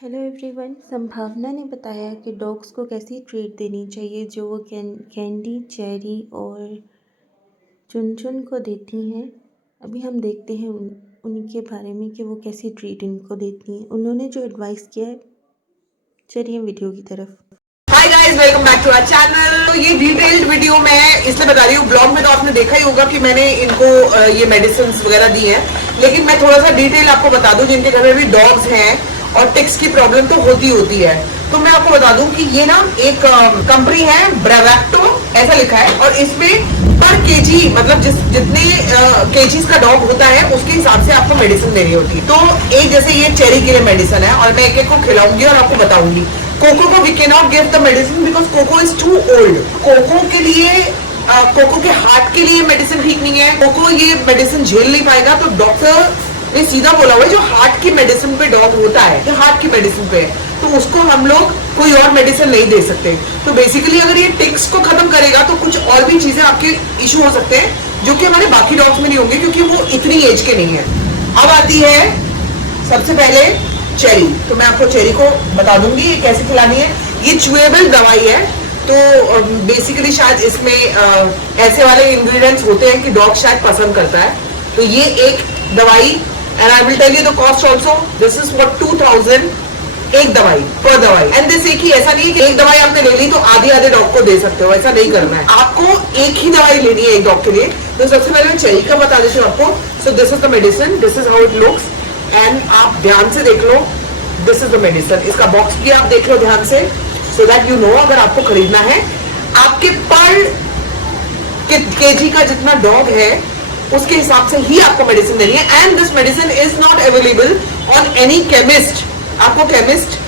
Hello everyone. संभावना ने बताया कि डॉग्स को कैसी ट्रीट देनी चाहिए जो वो कैंडी, चेरी और चुन को देती हैं। अभी हम देखते हैं उनके बारे में कि वो कैसी ट्रीट इनको देती हैं। उन्होंने जो एडवाइस किया है, चलिए वीडियो की तरफ। Hi guys, welcome back to our channel. तो ये डिटेल्ड वीडियो मैं इसलिए बता रही हूँ, ब्लॉग में तो आपने देखा ही होगा कि मैंने इनको ये मेडिसिन वगैरह दी है, लेकिन मैं थोड़ा सा डिटेल आपको बता दूं जिनके घर में भी डॉग्स हैं और टिक्स की प्रॉब्लम तो होती है। तो मैं आपको बता दूं कि ये ना एक कंपनी है ब्रावैक्टो, ऐसा लिखा है, और इसमें पर केजी मतलब जितने केजीज का डॉग होता है उसके हिसाब से आपको मेडिसिन देनी होती है। तो एक जैसे ये चेरी के लिए मेडिसिन है और मैं एक एक को खिलाऊंगी और आपको बताऊंगी। कोको को we can not give the medicine because Coco is too old. Coco के लिए कोको के हार्ट के लिए मेडिसिन ठीक नहीं है, कोको ये मेडिसिन झेल नहीं पाएगा। तो डॉक्टर ने सीधा बोला हुआ है जो हार्ट की मेडिसिन पे डॉग होता है, जो हार्ट की मेडिसिन पे है, तो उसको हम लोग कोई और मेडिसिन नहीं दे सकते। तो बेसिकली अगर ये टिक्स को खत्म करेगा तो कुछ और भी चीजें आपके इशू हो सकते हैं जो कि हमारे बाकी डॉग्स में नहीं होंगे क्योंकि वो इतनी एज के नहीं है। अब आती है सबसे पहले चेरी। तो मैं आपको चेरी को बता दूंगी ये कैसे खिलानी है। ये चुएबल दवाई है, तो बेसिकली शायद इसमें ऐसे वाले इंग्रेडिएंट्स होते हैं कि डॉग शायद पसंद करता है। तो ये एक दवाई, and I will tell you the cost also, this is for 2000 एक दवाई पर दवाई। एंड दिस एक ही, ऐसा नहीं है कि एक दवाई आपने ले ली तो आधे डॉग को दे सकते हो, ऐसा नहीं करना है। आपको एक ही दवाई लेनी है एक डॉग के लिए। तो सबसे पहले मैं चेरी का बता देती हूँ आपको। So this is the medicine, this is how it looks, and आप ध्यान से देख लो, दिस इज द मेडिसिन। इसका बॉक्स भी आप देख लो ध्यान से, सो दैट यू नो अगर आपको खरीदना है। आपके पर केजी का जितना डॉग है उसके हिसाब से ही आपको मेडिसिन देनी है। And this medicine is not available on any chemist. आपको केमिस्ट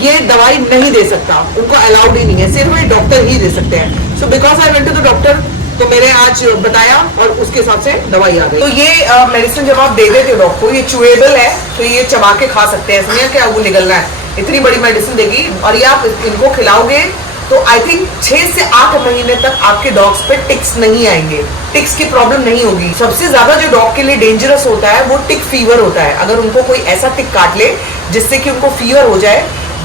ये दवाई नहीं दे सकता, उनको अलाउड ही नहीं है, सिर्फ ये डॉक्टर ही दे सकते हैं। So because I went to the doctor, तो मैंने आज बताया और उसके हिसाब से दवाई आ गई। तो ये मेडिसिन जब आप दे देते हो डॉग को, ये चुएबल है, तो ये चबा के खा सकते हैं, इसमें क्या वो निकलना है। इतनी बड़ी मेडिसिन देगी और ये आप इनको खिलाओगे तो आई थिंक 6 से 8 महीने तक आपके डॉग्स पे टिक्स नहीं आएंगे, टिक्स की प्रॉब्लम नहीं होगी। सबसे ज्यादा जो डॉग के लिए डेंजरस होता है वो टिक फीवर होता है। अगर उनको कोई ऐसा टिक काट ले जिससे कि उनको फीवर हो जाए,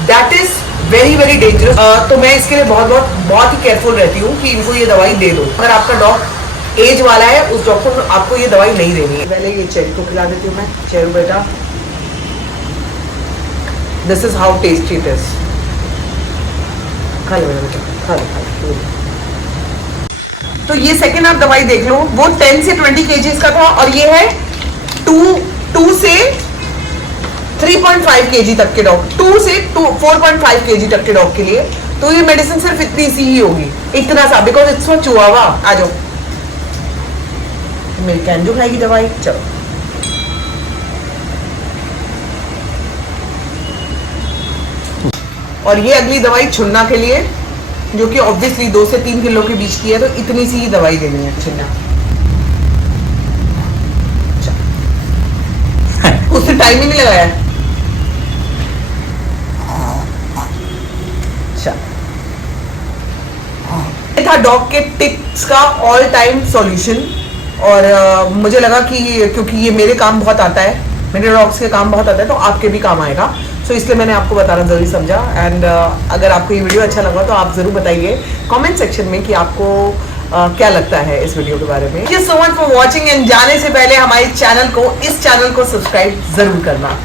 that is very very dangerous. तो मैं इसके लिए बहुत ही केयरफुल रहती हूँ कि इनको ये दवाई दे दो। अगर आपका डॉग एज वाला है उस डॉग को आपको ये दवाई नहीं देनी है। पहले ये चेरी को खिला देती हूँ मैं। चेरू बेटा, this is how tasty it is. खा लो बेटा, खा लो। तो ये सेकेंड आप दवाई देख लो, वो 10 से 20 केजीज का था और ये है 2 से 3.5 केजी तक के डॉग, 2 से 4.5 केजी तक के डॉग के लिए। तो ये मेडिसिन सिर्फ इतनी सी ही होगी, इतना सा, बिकॉज इट्स फॉर चुआवा। आ जाओ, मेरी कैंजू खाएगी दवाई। चलो, और ये अगली दवाई छुन्ना के लिए, जो कि ऑब्वियसली 2 से 3 किलो के बीच की है, तो इतनी सी ही दवाई देनी है छुन्ना। उससे टाइम ही नहीं लगाया। ये था डॉग के टिक्स का ऑल टाइम सॉल्यूशन। और मुझे लगा कि क्योंकि ये मेरे काम बहुत आता है, मेरे डॉग्स के काम बहुत आता है, तो आपके भी काम आएगा। सो इसलिए मैंने आपको बताना जरूरी समझा। एंड अगर आपको ये वीडियो अच्छा लगा तो आप जरूर बताइए कमेंट सेक्शन में कि आपको क्या लगता है इस वीडियो के बारे में। Thank you so much for watching. And जाने से पहले हमारे चैनल को, इस चैनल को सब्सक्राइब जरूर करना।